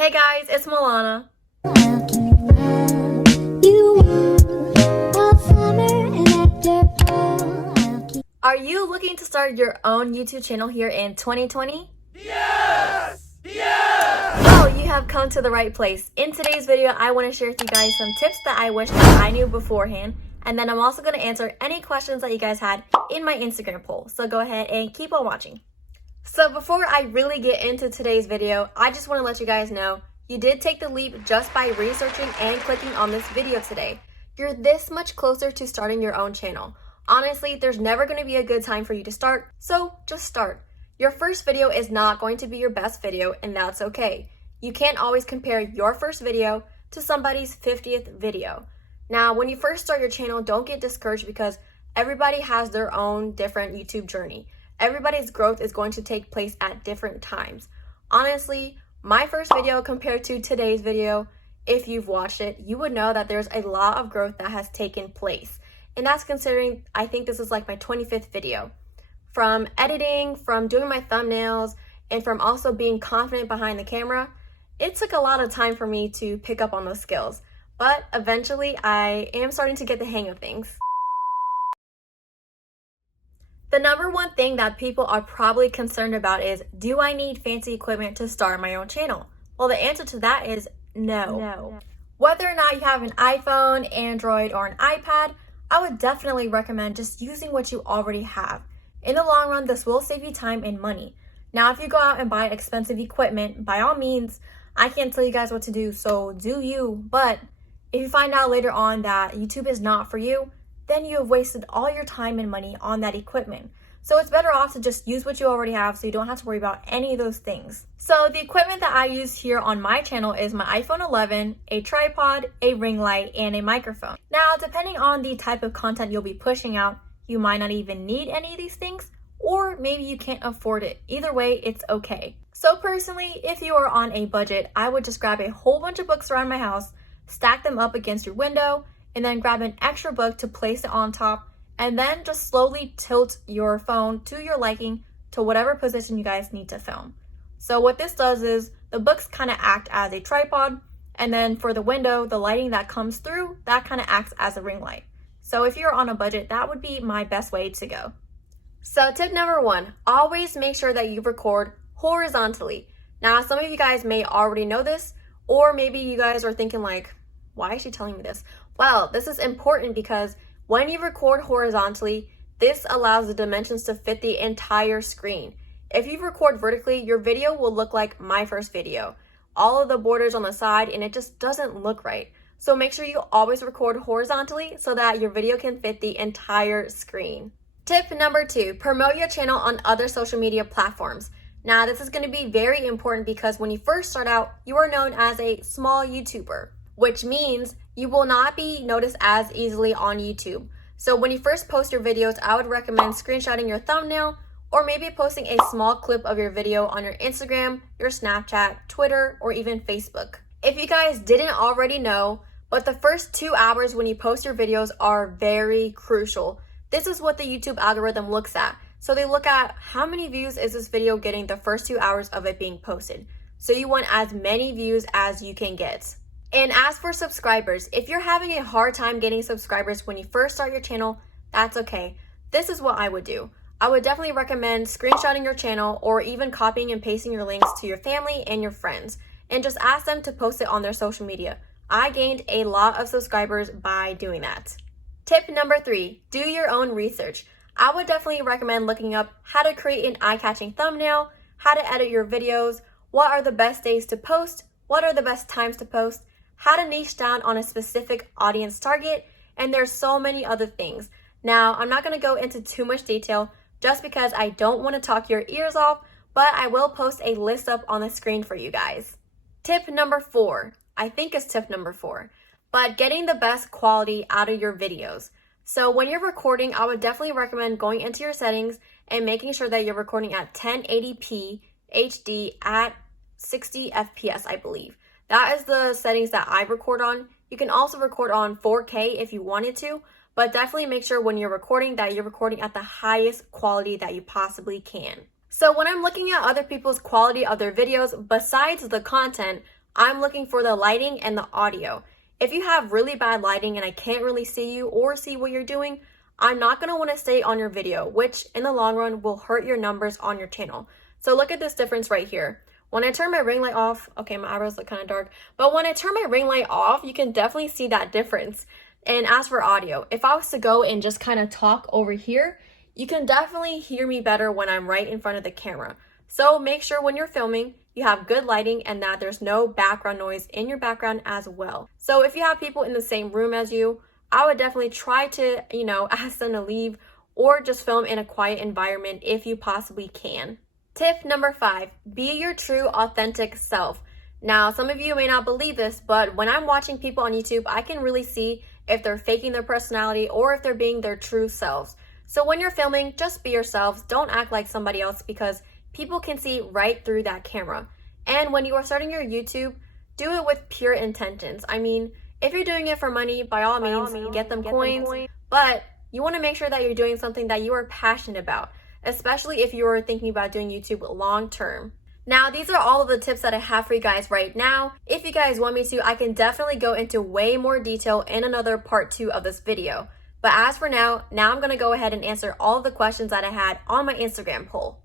Hey guys, it's Malana. Are you looking to start your own YouTube channel here in 2020? Yes! Yes! Well, you have come to the right place. In today's video, I want to share with you guys some tips that I wish that I knew beforehand. And then I'm also going to answer any questions that you guys had in my Instagram poll. So go ahead and keep on watching. So before I really get into today's video, I just want to let you guys know you did take the leap just by researching and clicking on this video today. You're this much closer to starting your own channel. Honestly, there's never going to be a good time for you to start, so just start. Your first video is not going to be your best video, and that's okay. You can't always compare your first video to somebody's 50th video. Now, when you first start your channel, don't get discouraged because everybody has their own different YouTube journey. Everybody's growth is going to take place at different times. Honestly, my first video compared to today's video, if you've watched it, you would know that there's a lot of growth that has taken place. And that's considering, I think this is like my 25th video. From editing, from doing my thumbnails, and from also being confident behind the camera, it took a lot of time for me to pick up on those skills. But eventually, I am starting to get the hang of things. The number one thing that people are probably concerned about is, do I need fancy equipment to start my own channel? Well, the answer to that is no. Whether or not you have an iPhone, Android, or an iPad, I would definitely recommend just using what you already have. In the long run, this will save you time and money. Now, if you go out and buy expensive equipment, by all means, I can't tell you guys what to do, so do you. But if you find out later on that YouTube is not for you, then you have wasted all your time and money on that equipment. So it's better off to just use what you already have so you don't have to worry about any of those things. So the equipment that I use here on my channel is my iPhone 11, a tripod, a ring light, and a microphone. Now, depending on the type of content you'll be pushing out, you might not even need any of these things, or maybe you can't afford it. Either way, it's okay. So personally, if you are on a budget, I would just grab a whole bunch of books around my house, stack them up against your window, and then grab an extra book to place it on top, and then just slowly tilt your phone to your liking to whatever position you guys need to film. So what this does is the books kind of act as a tripod, and then for the window, the lighting that comes through, that kind of acts as a ring light. So if you're on a budget, that would be my best way to go. So tip number one, always make sure that you record horizontally. Now, some of you guys may already know this, or maybe you guys are thinking like, why is she telling me this? Well, this is important because when you record horizontally, this allows the dimensions to fit the entire screen. If you record vertically, your video will look like my first video. All of the borders on the side, and it just doesn't look right. So make sure you always record horizontally so that your video can fit the entire screen. Tip number two, promote your channel on other social media platforms. Now, this is going to be very important because when you first start out, you are known as a small YouTuber, which means you will not be noticed as easily on YouTube. So when you first post your videos, I would recommend screenshotting your thumbnail or maybe posting a small clip of your video on your Instagram, your Snapchat, Twitter, or even Facebook. If you guys didn't already know, but the first 2 hours when you post your videos are very crucial. This is what the YouTube algorithm looks at. So they look at how many views is this video getting the first 2 hours of it being posted. So you want as many views as you can get. And as for subscribers, if you're having a hard time getting subscribers when you first start your channel, that's okay. This is what I would do. I would definitely recommend screenshotting your channel or even copying and pasting your links to your family and your friends and just ask them to post it on their social media. I gained a lot of subscribers by doing that. Tip number three, do your own research. I would definitely recommend looking up how to create an eye-catching thumbnail, how to edit your videos, what are the best days to post, what are the best times to post, how to niche down on a specific audience target, and there's so many other things. Now, I'm not going to go into too much detail just because I don't want to talk your ears off, but I will post a list up on the screen for you guys. Tip number four, I think it's tip number four, but getting the best quality out of your videos. So when you're recording, I would definitely recommend going into your settings and making sure that you're recording at 1080p HD at 60 FPS, I believe. That is the settings that I record on. You can also record on 4K if you wanted to, but definitely make sure when you're recording that you're recording at the highest quality that you possibly can. So when I'm looking at other people's quality of their videos, besides the content, I'm looking for the lighting and the audio. If you have really bad lighting and I can't really see you or see what you're doing, I'm not going to want to stay on your video, which in the long run will hurt your numbers on your channel. So look at this difference right here. When I turn my ring light off, okay, my eyebrows look kind of dark, but when I turn my ring light off, you can definitely see that difference. And as for audio, if I was to go and just kind of talk over here, you can definitely hear me better when I'm right in front of the camera. So make sure when you're filming, you have good lighting and that there's no background noise in your background as well. So if you have people in the same room as you, I would definitely try to, ask them to leave or just film in a quiet environment if you possibly can. Tip number 5, be your true authentic self. Now, some of you may not believe this, but when I'm watching people on YouTube, I can really see if they're faking their personality or if they're being their true selves. So when you're filming, just be yourselves. Don't act like somebody else because people can see right through that camera. And when you are starting your YouTube, do it with pure intentions. I mean, if you're doing it for money, by all means, get them coins, but you want to make sure that you're doing something that you are passionate about, especially if you are thinking about doing YouTube long term. Now, these are all of the tips that I have for you guys right now. If you guys want me to, I can definitely go into way more detail in another part 2 of this video. But as for now I'm going to go ahead and answer all of the questions that I had on my Instagram poll.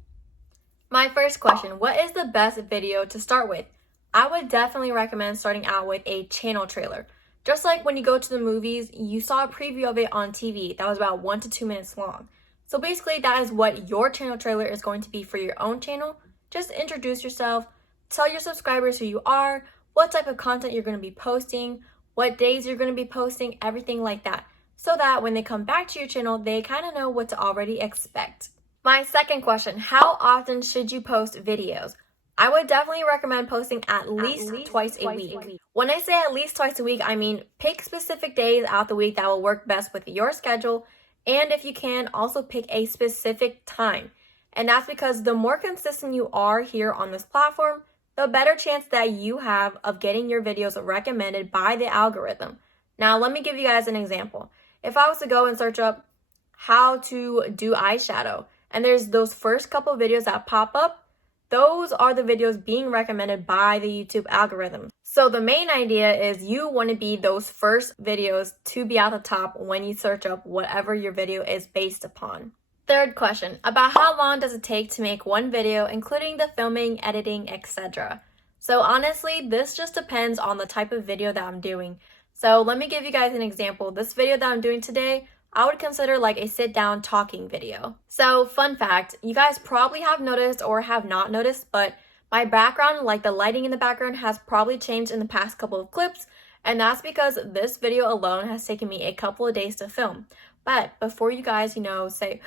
My first question, what is the best video to start with? I would definitely recommend starting out with a channel trailer. Just like when you go to the movies, you saw a preview of it on TV that was about 1 to 2 minutes long. So basically that is what your channel trailer is going to be for your own channel. Just introduce yourself, tell your subscribers who you are, what type of content you're going to be posting, what days you're going to be posting, everything like that. So that when they come back to your channel, they kind of know what to already expect. My second question, how often should you post videos? I would definitely recommend posting at least twice a week. When I say at least twice a week, I mean pick specific days out the week that will work best with your schedule. And if you can, also pick a specific time. And that's because the more consistent you are here on this platform, the better chance that you have of getting your videos recommended by the algorithm. Now, let me give you guys an example. If I was to go and search up how to do eyeshadow, and there's those first couple videos that pop up, those are the videos being recommended by the YouTube algorithm. So the main idea is you want to be those first videos to be at the top when you search up whatever your video is based upon. Third question, about how long does it take to make one video, including the filming, editing, etc.? So honestly, this just depends on the type of video that I'm doing. So let me give you guys an example. This video that I'm doing today, I would consider like a sit down talking video. So fun fact, you guys probably have noticed or have not noticed, but my background, like the lighting in the background, has probably changed in the past couple of clips. And that's because this video alone has taken me a couple of days to film. But before you guys, say,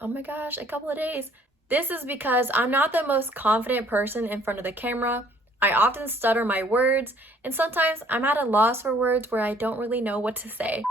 oh my gosh, a couple of days. This is because I'm not the most confident person in front of the camera. I often stutter my words, and sometimes I'm at a loss for words where I don't really know what to say.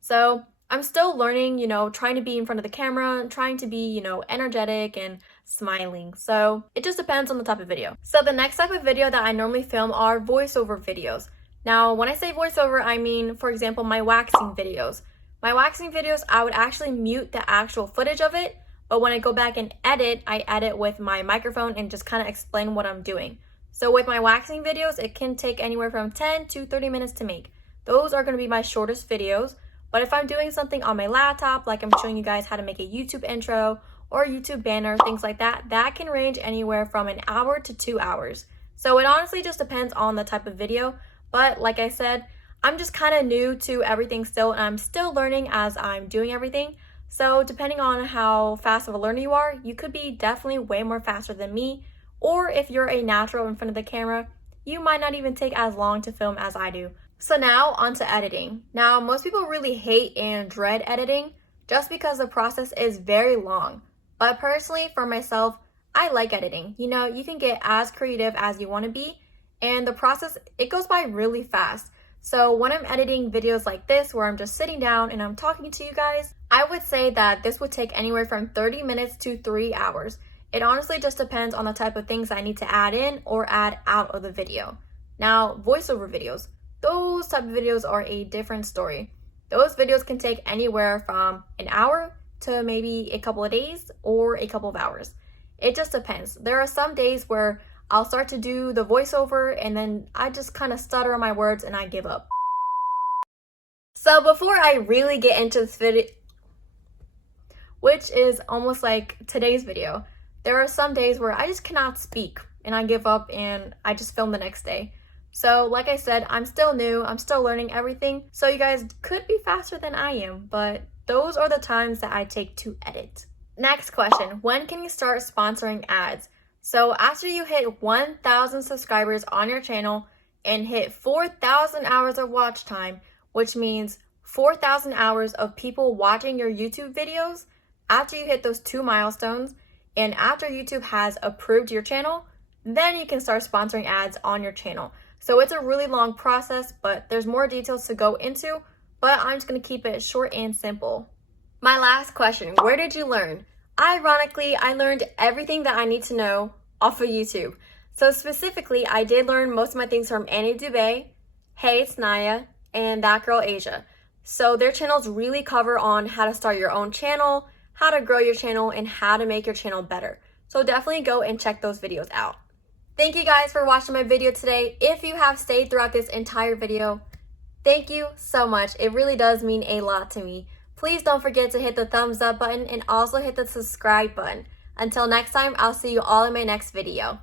So I'm still learning, trying to be in front of the camera, trying to be, energetic and smiling. So it just depends on the type of video. So the next type of video that I normally film are voiceover videos. Now, when I say voiceover, I mean, for example, my waxing videos. My waxing videos, I would actually mute the actual footage of it, but when I go back and edit, I edit with my microphone and just kind of explain what I'm doing. So with my waxing videos, it can take anywhere from 10 to 30 minutes to make. Those are going to be my shortest videos. But if I'm doing something on my laptop, like I'm showing you guys how to make a YouTube intro or a YouTube banner, things like that, that can range anywhere from an hour to 2 hours. So it honestly just depends on the type of video. But like I said, I'm just kind of new to everything still, and I'm still learning as I'm doing everything. So depending on how fast of a learner you are, you could be definitely way more faster than me. Or if you're a natural in front of the camera, you might not even take as long to film as I do. So now on to editing. Now, most people really hate and dread editing just because the process is very long. But personally, for myself, I like editing. You can get as creative as you want to be, and the process, it goes by really fast. So when I'm editing videos like this, where I'm just sitting down and I'm talking to you guys, I would say that this would take anywhere from 30 minutes to 3 hours. It honestly just depends on the type of things I need to add in or add out of the video. Now, voiceover videos. Those type of videos are a different story. Those videos can take anywhere from an hour to maybe a couple of days or a couple of hours. It just depends. There are some days where I'll start to do the voiceover and then I just kind of stutter on my words and I give up. So before I really get into this video, which is almost like today's video, there are some days where I just cannot speak and I give up and I just film the next day. So like I said, I'm still new, I'm still learning everything, so you guys could be faster than I am, but those are the times that I take to edit. Next question, when can you start sponsoring ads? So after you hit 1,000 subscribers on your channel and hit 4,000 hours of watch time, which means 4,000 hours of people watching your YouTube videos, after you hit those 2 milestones, and after YouTube has approved your channel, then you can start sponsoring ads on your channel. So it's a really long process, but there's more details to go into, but I'm just going to keep it short and simple. My last question, where did you learn? Ironically, I learned everything that I need to know off of YouTube. So specifically, I did learn most of my things from Annie Dubé, Hey It's Naya, and That Girl Asia. So their channels really cover on how to start your own channel, how to grow your channel, and how to make your channel better. So definitely go and check those videos out. Thank you guys for watching my video today. If you have stayed throughout this entire video, thank you so much. It really does mean a lot to me. Please don't forget to hit the thumbs up button and also hit the subscribe button. Until next time, I'll see you all in my next video.